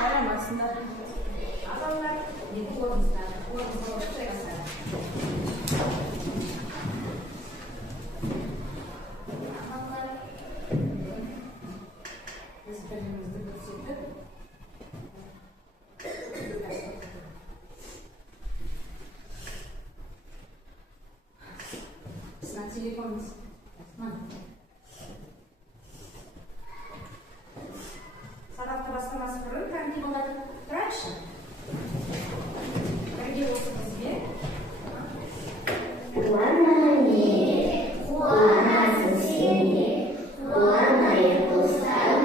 Саламатсыздар. Апалар, екі орынсыздар. Орынсыз отырасыздар. Апалар, біз бірімізді көрсетіп, сына телефонымыз. Сабақты бастамасы бұрын кәмде болады тұрайықшы. Бірге осы бізге. Қуанайын, қуанасың сене, қуанайын достарым,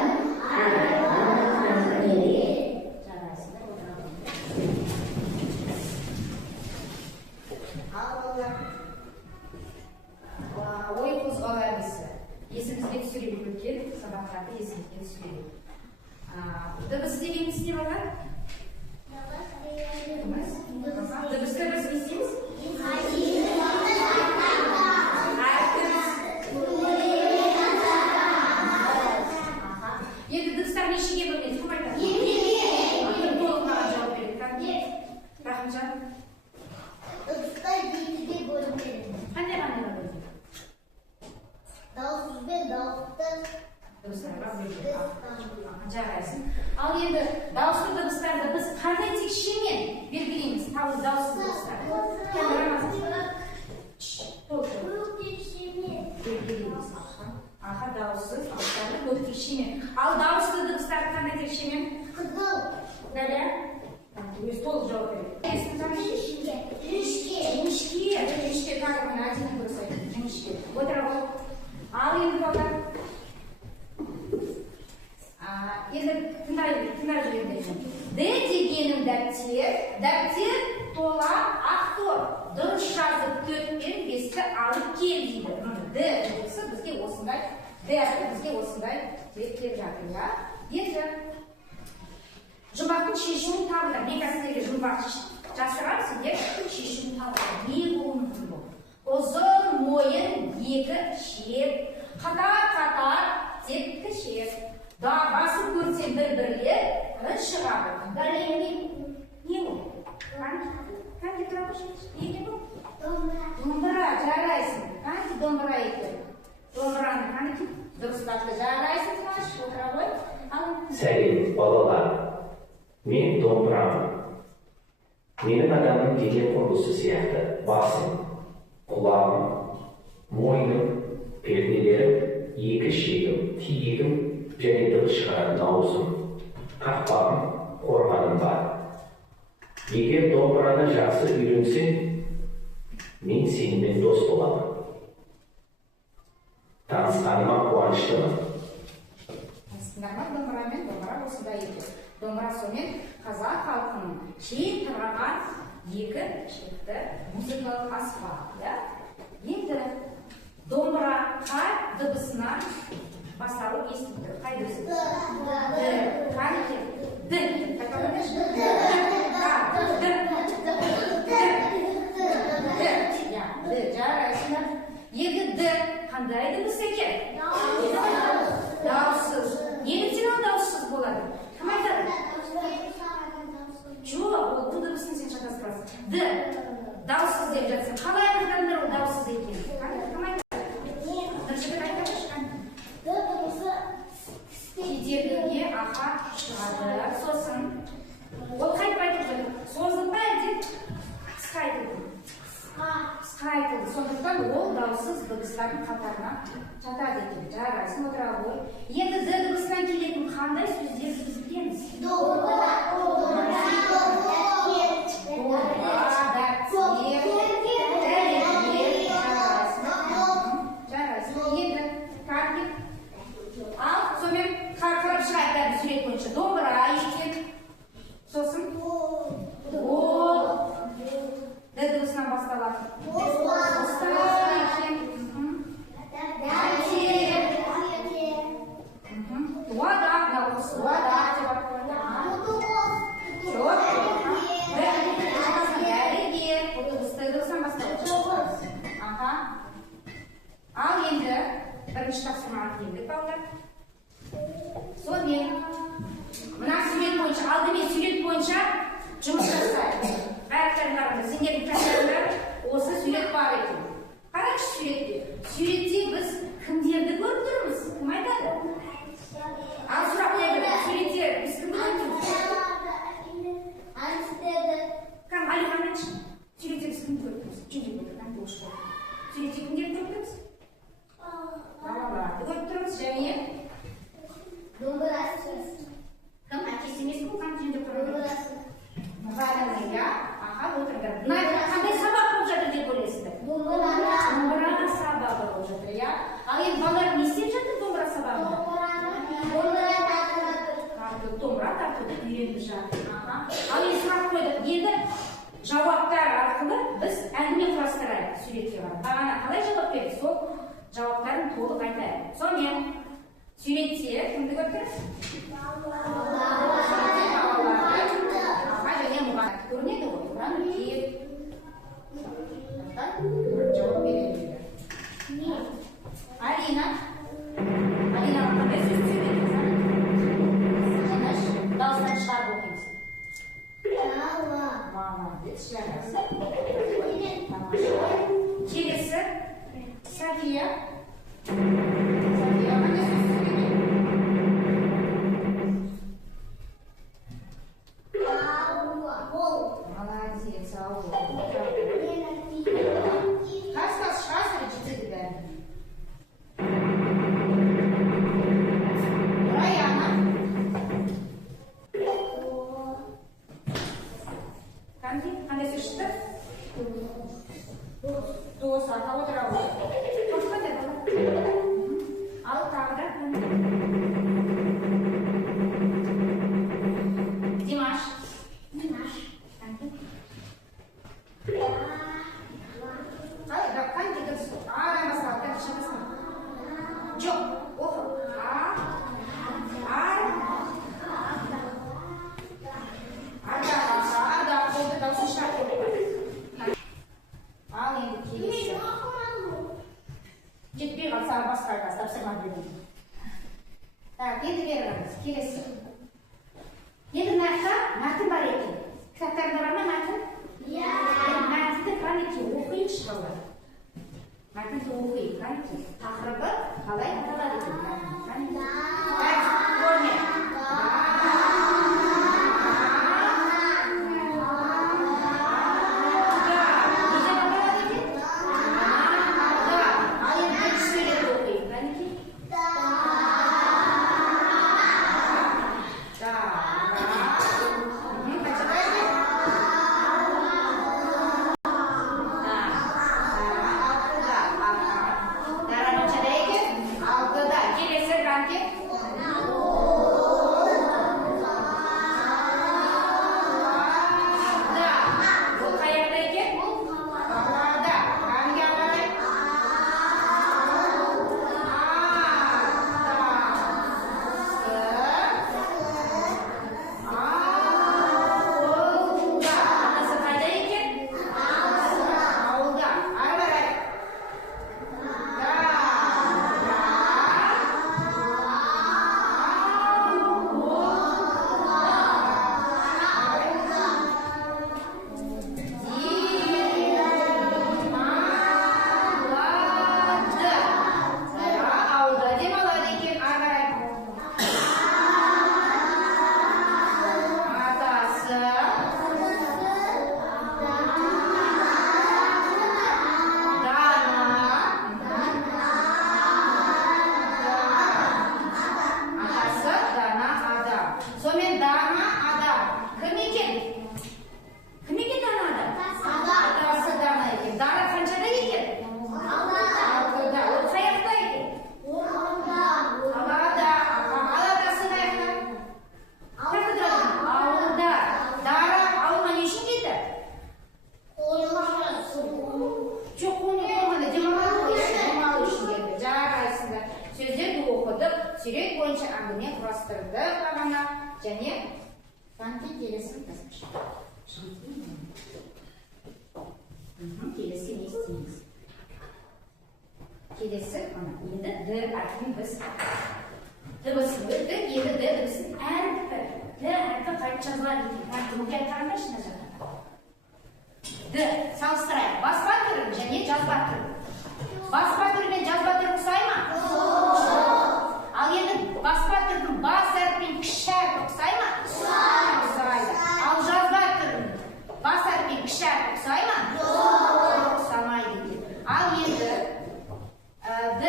арайлаған неге. Жарайсыздар, отырамын. Ал балалар, ой қозғау әдісі. Есімізге түсірейік өткен сабақтарды есімізге түсірейік. Дыбыс дегеніміз не болады? Дыбысты біз не істейміз? Енді дыбыстар нешеге бөлінеді? Кім айтады? Екіге. Толық маған жауап береді. Рахымжан. Дыбыстар екіге бөлінеді. Қандай бөлінеді? Дауыссыз бен дауысты. Дыбыстарға бөлінеді. Жарайсың. Ал енді дауысты дыбыстарды біз қандай текшемен белгілейміз? Дауыссыз дыбыстарды. Көк текшемен Белгілейміз. Дауыссыз дыбыстарды көк текшемен. Ал дауысты дыбыстарды қандай текшемен? қызыл. Дәле? Өз толық жауап береді. Жіңішке тағы мына один дұрыс айтады. Жіңішке. Отыра ғой. Ал енді балалар. Енді тыңдай жүргендер. Д дегенім дәптер тола автор. Дұрыс жазып 4 пен 5-ті алып кел дейді. Д болса бізге осындай, деп келіп жатыр. Енді жұмбақтың шешімін табыңдар. Мен қазірге жұмбақ жасырам, сіздер шешімін табыңдар. Не болуы мүмкін бұл? Ұзын мойын екі шеп, қатар тепті шеп. Басып көрсем бір-бірлер, шығады. Бәлемге не бұл? Қанды тұра көшеміз? Еке бұл? Домбыра, жарайсың. Қанды домбыра екен? Домбыраны қанды дұрыстақты жарайсың, қаш, отыра ғой. Сәлем, балалар. Мен домбырамын. Менің адамның дене құрылысы сияқты басым, құлағым, мойным, пернелерім, екі шегім, тиегім және дыбыс шығаратын дауысым, қақпағым, қорғаным бар. Егер домбыраны жақсы үйренсең, мен сенімен дос боламын. Танысқаныма қуаныштымын. Домбыра осындай екен. Домбыра сонымен қазақ халқының шет тараған екі шекті музыкалық аспап. Енді домбыра қай дыбысынан басталып естіліп тұр? Қай дыбысы? Қай екен? Д. Жарайсыңдар. Енді Д қандай дыбыс екен? Дауыссыз. Неліктен ол дауыссыз болады? Кім айтады? Жоқ, бұл дыбысын сен шатастырасың. Д. Дауыссыз деп жатсың. Қалай айтқандар ол дауыссыз екен? Кім айтады? Жігіт айтады шыққан. Д дыбысы Кедергіге аха шығады. Сосын ол қайтып айтып жатыр? Созылып па әлде қысқа айтылды? Қысқа айтылды. Сондықтан ол дауыссыз дыбыстардың қатарына жатады екен. Жарайсың, отыра ғой. Енді Д дыбысынан келетін қандай сөздер біз білеміз? домбыра, жарайсың. Енді картик. Ал сонымен қарап шығады сурет бойынша. Домбыра екен. Сосын ол Д дыбысынан басталады. Екен. Уадақ дауысы. Уадақ деп аталады. Ал енді бірінші тапсырмаға келдік, балалар. бойынша жұмыс жасайды. Бәрі сендердің кәсіпорындар осы сурет бар екен. Қараңызшы суретте. Суретте біз кімдерді көріп тұрмыз? Кім айтады? Ал сұрақ қойды. Суретте біз кімді көріп тұрмыз? Кім Алихан айтшы? Суретте біз кімді көріп тұрмыз? Үшінші отырған бош болды. Суретте кімдерді көріп тұрмыз? Балаларды көріп тұрмыз және кім әкесі емес пе? Кім жерде көріп тұрмыз? Мұғалімі, иә? Аха, отырды. Қандай сабақ болып жатыр деп ойлайсыздар? Домбыра сабағы болып жатыр, иә? Ал енді балалар не істеп жатыр домбыра сабағында? Домбыра тартуды үйреніп жатыр. Ал енді сұрақ қойдық. Енді жауаптар арқылы біз әңгіме құрастырайық суретке барып. Бағана қалай жауап бердік? Сол жауаптарын толық айтайық. Сонымен суретте кімді көрдіңіз? Көрінеді ғой, құран үлкен. Жауап береді. Алина. Алина, қандай сөз сөйледіңіз? Дауыстан шығарып оқимыз. Молодец, жарайсың. Келесі Сафия. Сафия, қандай сөз сөйледі? Молодец, ауыл. Қас шығасыр жетеді бәрі. Раяна. Қандай сөз шықты? Дос, аға отыра ғой. Қошқандай бала. Ал тағы да. Димаш. Жоқ, оқы. Ада, қолды даусын шығарып. Ал енді келесі. Жетпей қалса басқа айтасыз, тапсырма беремін. Так, енді бері қараңыз, келесі. Енді мәтін бар екен. Кітаптарында бар ма мәтін? Иә. Мәтінді қанекей оқиыншы қалдар. Мәтінді оқиын, қанекей. Тақырыбы қалай аталады екен? Сүйрек бойынша әңгіме құрастырды бағана және Фанти келесі келесі не істейміз? Келесі енді д әрпін біз дыбысын өтті, енді д дыбысын әрпі д әрпі қайтып жазылады екен. Мұқият қараңдаршы мына жаққа. Д. Салыстырайық. Баспа түрін және жазба түрін. Баспа түрі мен жазба түрі ұқсай ма? Ал енді баспа түрінің бас әріппен кіші әріп ұқсай ма? Ұқсайды. Ал жазба түрінің бас әріппен кіші әріп ұқсай ма? Ұқсамайды екен. Ал енді Д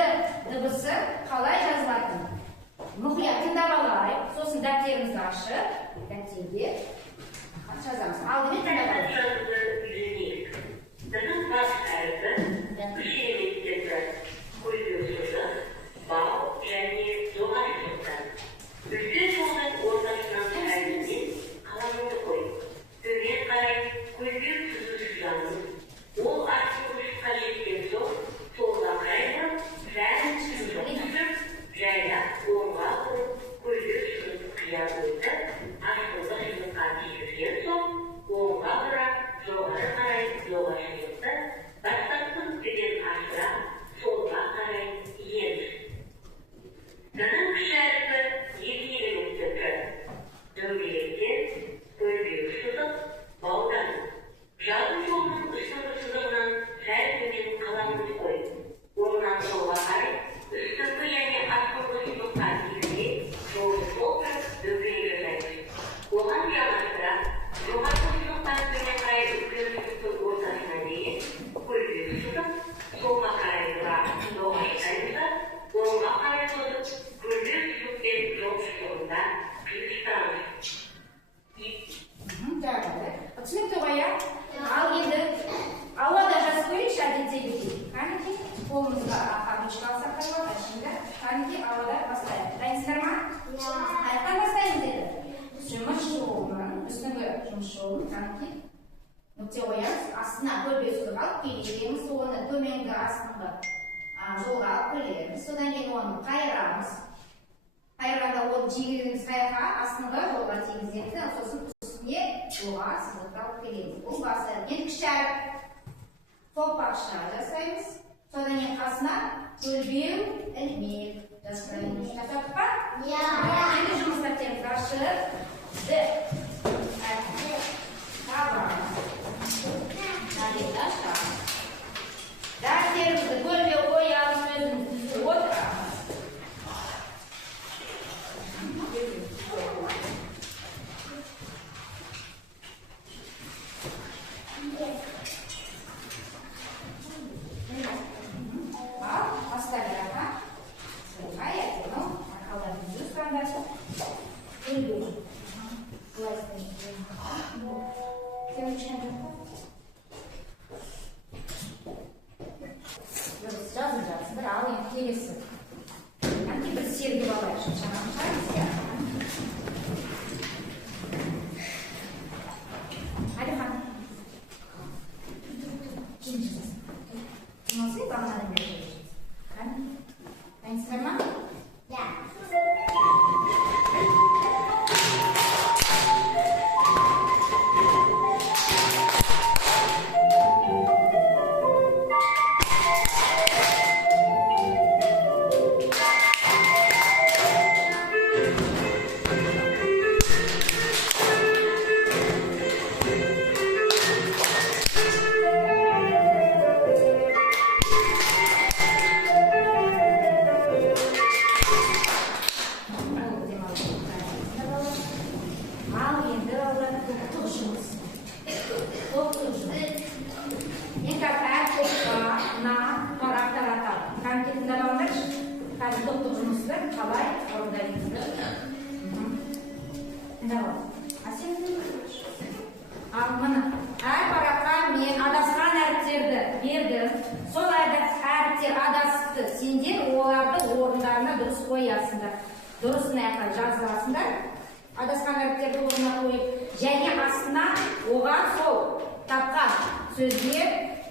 дыбысы қалай жазылатын? Мұқият тыңдап алайық. Сосын дәптерімізді ашып, дәптерге жазамыз. Алдымен тыңдап алайық. Д'нің бас әріпі үш элементтерді көйлеусізі, бау және жоғары сыныптан. Үлкен жолдың ортасынан әріпінен қаламыңды қой. Төмен қарай көйлеу түзу жанын. Ол арқылы ұшқа жеткен соң, солға қарай сән түсіп, жайлап оңға бұрып, көйлеу сынып қия қойды. Арқылы сыныпқа тигізген соң, оңға бұрап, жоғары қарай жоға сыныпты. Бастапқын деген асыра, солға қарай еңіз. Д'нің кіші әріпі екі элементтері. Дөңгелектен, көйлеу сызық, баудан. Жазу жолының үстіңгі сызығынан сәл төмен қаламыңды қой. Онан солға қарай үстіңгі және артқы сызыққа тигізген жолды толтырып дөңгелек жасаймыз. Оған жалғастыра, жоғарғы сызықтан төмен қарай үлкен сызықтың ортасына дейін көйлеу сызық, солға қарай бұрап жоға жасаймыз. Оңға қарай созып көйлеу сызықпен жол сызығында қиыстырамыз. Түсінікті ғой, ал енді ауада жазып көрейікші әдеттегідей. Кәнекей, қолымызға ручка алсақ қайбақ, әшімді. Кәнекей, ауада бастайық. Дайынсыздар ма? Қайықтан бастаймыз деді. Жұмыс жолының, үстіңгі жұмыс жолын, кәнекей, нүкте қоямыз. Астына көйлеу сызық алып келеміз, оны төменгі астыңғы жолға алып келеміз. Содан кейін оны қайырамыз. Қайырғанда оны жегеніміз қайыққа астыңғы жолға тигіземіз. Сосын үстіне жолға сызықты алып келеміз. Бұл басы. Енді кіші әріп топақша жасаймыз. Содан кейін қасына көлбеу ілмек жасаймыз. Жасадық па? Енді жұмыс дәптерімізді ашып, Д әріпі табамыз. Дәптерді ашамыз. Дәптерімізді көлбеу қоямыз, өзіміз түзіп отырамыз. Дұрысын аяқтан жазыласыңдар. Адасқан әріптерді орнына қойып, және астына оған сол тапқан сөзге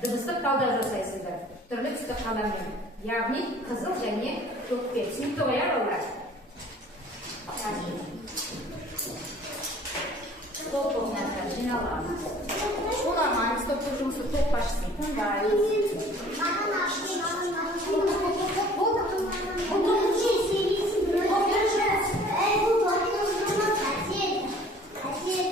дыбыстық талдау жасайсыздар. Түрлі түсті қаламмен. Яғни қызыл және көкпе. Түсінікті ғой, балалар? Топ-топ нәрселер жиналамыз. Шоламаймыз, топ-топ жұмысы топ басшысын тыңдаймыз. Әсет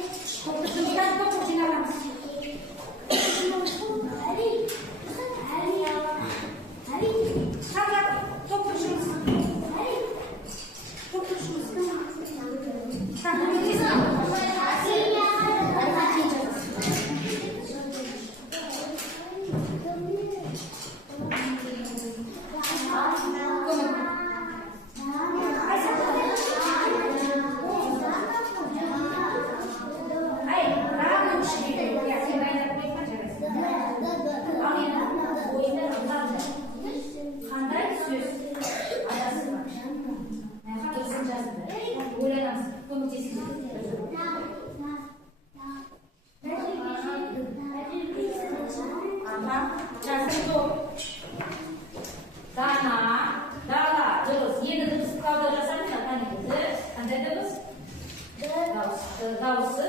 Dağısı.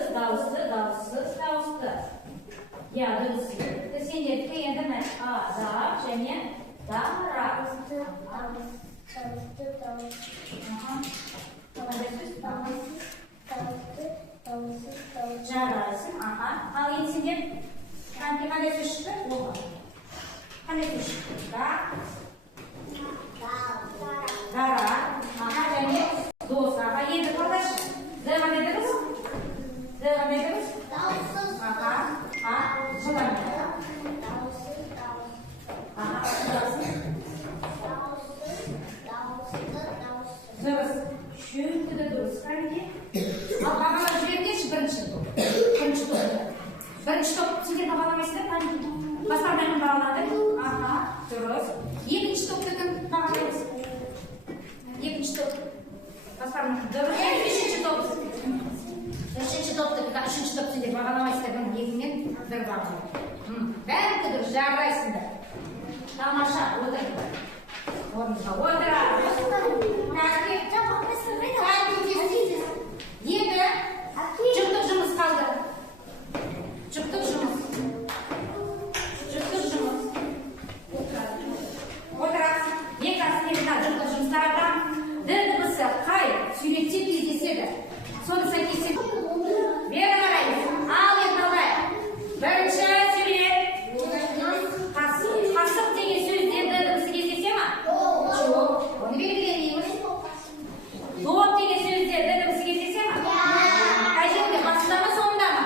Ya, dürüst. Sendeki endi men da және dara. Жарайсың, аха. Ал енді сендер қандай сөз шықты? Оға. Қандай сөз шықты? Дара. Аха, және дос. Аха, енді қалдайшы. Қандай дұрыс? Қандай дұрыс? Аха. Желание. Аха, дұрыс. Шөңкі де дұрыс. Қайде? Ал бағалар жібердеші бірінші топ. Бірінші топ сендер бағаламайсыздар, қайде? Басқармайын бағалады. Аха, дұрыс. Екінші топты кім бағаламайсыз? Екінші топ. Басқармайын. Дұрыс. Үшінші топ. Үшінші топты, үшінші топ сендер бағаламайсыздар, екімен бір бағалайды. Бәрі дұрыс, жарайсыңдар. Тамаша, отырды. Орныңызға отырады. Енді жүктік жұмыс қалды. Жүктік жұмыс. Отырасың. Екі астырында жүктік жұмыстарға д дыбысы қай суретте кездеседі? Соны сәйкеседі. Бері қараймыз. Ал енді алайық. Бірінші сурет. Қасық деген сөзде д дыбысы кездесе ма? Жоқ. Оны белгілемейміз. Доп деген сөзде д дыбысы кездесе ма? Қай жерде? Басында ма, соңында ма?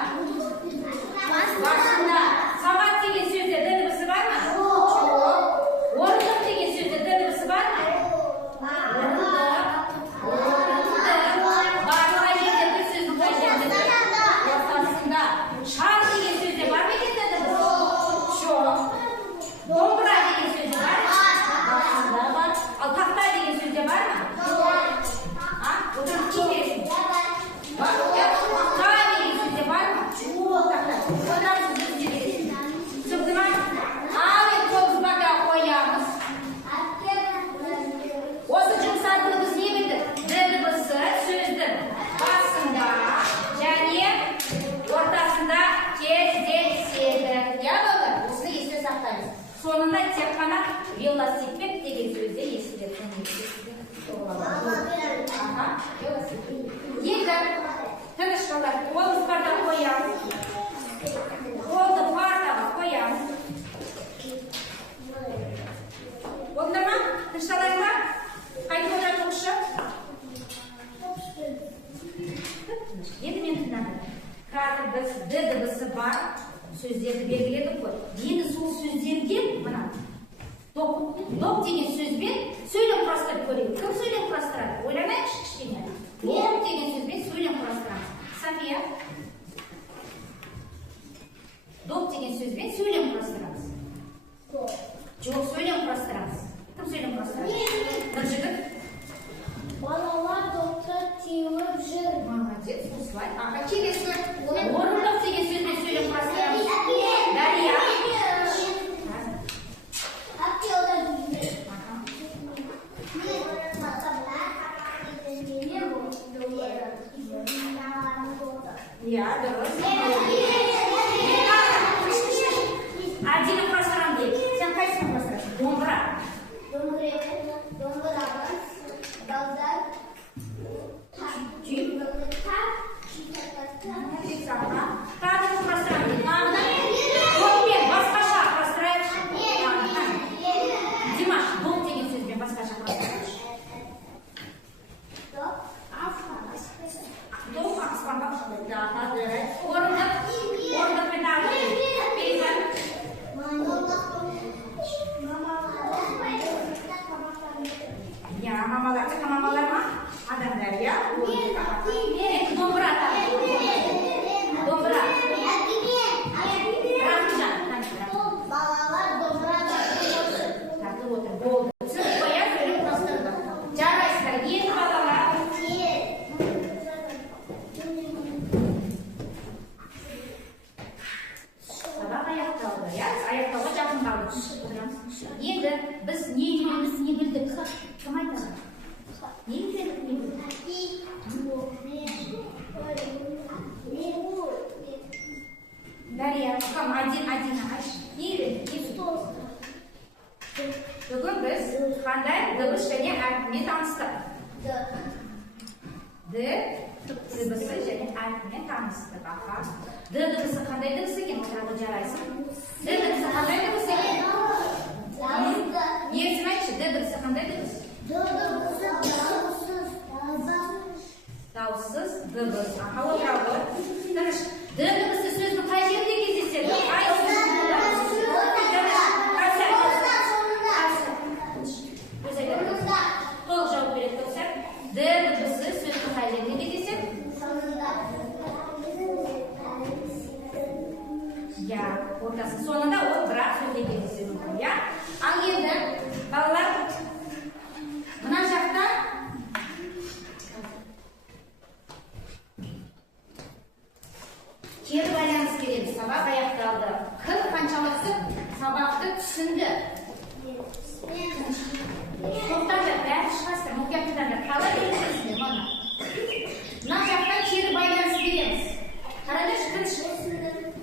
Басында. Сағат деген сөзде д дыбысы бар ма? Жоқ. Орындық деген сөзде д дыбысы бар ма? Орындық. Барлық жерде бір сөздің қай жерде? Ортасында. Шар деген сөзде бар ма екен д дыбысы? Жоқ. Домбыра деген сөзде бар ма? Басында бар. Ал тақта деген сөзде бар ма? Отырып кетесің. Тақта деген сөзде бар ма? Одан сіз бересің. Түсінді ма? Ал енді тоғызбаға қоямыз. Осы жұмыс арқылы біз не білдік? Д дыбысы сөздің басында және ортасында кездеседі. Я болды? Осыны есте сақтаймыз. Соңында тек қана велосипед деген сөзде есте. Енді тыныш қалар. Қолды партаға қоямыз. Қолды партаға қоямыз. Болды ма? Тыныш қалар ма? Қайтып отыратын ұшы? Енді мен тыңдадым. Д дыбысы бар сөздерді белгіледік қой. Енді сол сөздерге мына доп деген сөзбен сөйлем құрастырып көрейік. Кім сөйлем құрастырады? Ойланайықшы кішкене. Доп деген сөзбен сөйлем құрастырамыз. София. Доп деген сөзбен сөйлем құрастырамыз. Жоқ, сөйлем құрастырамыз. Кім сөйлем құрастырады? Бір жігіт. Балалар допта теуіп жүр. Молодец, осылай. Аға, келесі. Орындық деген сөзбен сөйлем құрастырамыз. Дария. Ya, terus. Adina kurang deh. Siapa yang kurang? Dombra. Dombra. Baldan. Cip. Siapa? Kamu kurang deh. Mana? Kopi. Baskasha kurang. Dimash. Dom tinggi sih. Baskasha kurang. Dom aspan bak. Dah ada. Orada pedal. Pilihan. Ya, mamalar mah ada dari ya. Dombra. Балалар домбыра Жарайсыздар, енді балалар. Сабақ аяқталды, иә? Аяқтауға жақын қалды. Енді біз не білдік? Кім айтады? Не білдік? D dыбысы және әріпімен таныстық. Аха. D дыбысы қандай дыбыс екен? Отыраға жарайсың. D дыбысы қандай дыбыс екен? Ерсін айтшы, D дыбысы қандай дыбыс? Дауыссыз дыбыс. Аха, отыраға. Тыныш. D дыбысы сөздің қай жерде кездеседі? Толық жауап береді достар. D дыбысы сөздің қай жерде кездеседі? Я, ортасы соңында ол бірақ сөзде кездеседі мүмкін, я? Ал енді, балалар, мына жақта кері байланыс береміз. Сабақ аяқталды. Кім қаншалықты сабақты түсінді? Тоқтаңдар, бәрі шығасыздар, мұқият тыңдаңдар. Қалай бересіздер, мана. Мына жақта кері байланыс береміз. Қараңдаршы, тыныш.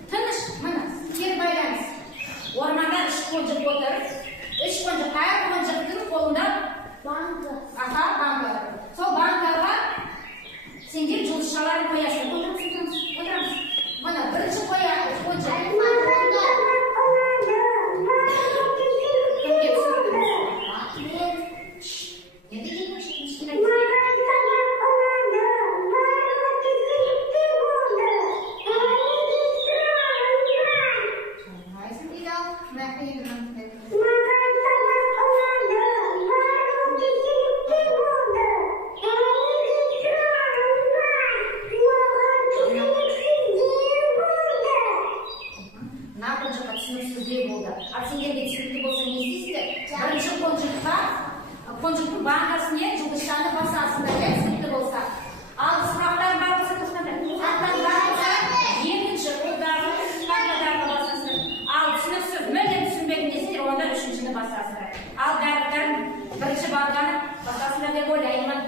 Тыныш, мына, кері байланыс. Орманда үш қонжық отырып, үш қонжық, әр қонжықтың қолында банка. Аха, банка. Сол банкаға сендер жұлдызшаларын қоясың. Отырамыз. Мына бірінші қояды, қонжық. Қонжықтың банкасына жұлдызшаны басасында, түсінікті болса. Ал сұрақтар бар болса, тұқтандар. Сұрақтар бар болса, екінші қолдағы банкадағы басасында. Ал түсініксіз, мүлдем түсінбеген десеңдер, онда үшіншіні басасында. Ал бәрі бірінші банканы басасында деп ойлаймын.